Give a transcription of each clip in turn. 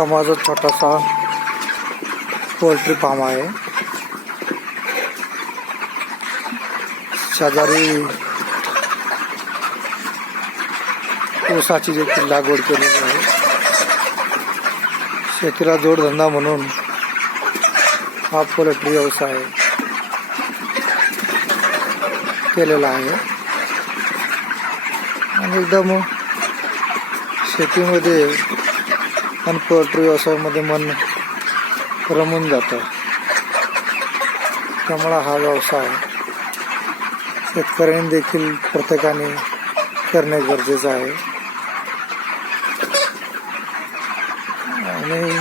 हा माझा छोटासा पोल्ट्री फार्म आहे. शेजारी ऊसाची देखील लागवड केलेली आहे. शेतीला जोडधंदा म्हणून हा पोल्ट्री व्यवसाय केलेला आहे आणि एकदम शेतीमध्ये आणि पोल्ट्री व्यवसायामध्ये मन रमून जातं. त्यामुळे हा व्यवसाय शेतकऱ्यांनी देखील प्रत्येकाने करणे गरजेचं आहे. आणि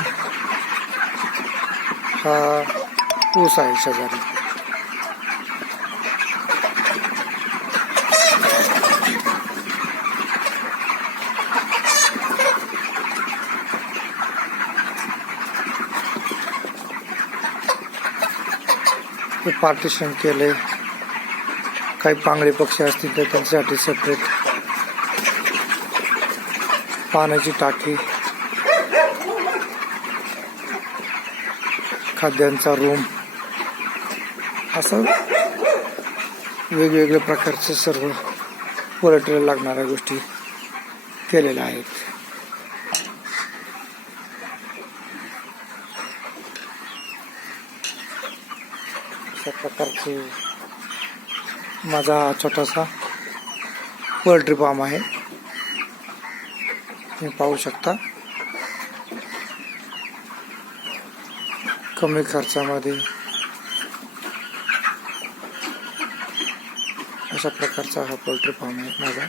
हा ऊस आहे शेजारी. हे पार्टिशन केले. काही पांगळे पक्षी असतील तर त्यांच्यासाठी सेपरेट पाण्याची टाकी, खाद्यांचा रूम, असं वेगवेगळ्या प्रकारचे सर्व पोल्ट्रीला लागणाऱ्या गोष्टी केलेल्या आहेत. अशा प्रकारचे माझा छोटासा पोल्ट्री फार्म आहे. तुम्ही पाहू शकता. कमी खर्चामध्ये अशा प्रकारचा हा पोल्ट्री फार्म आहे माझा.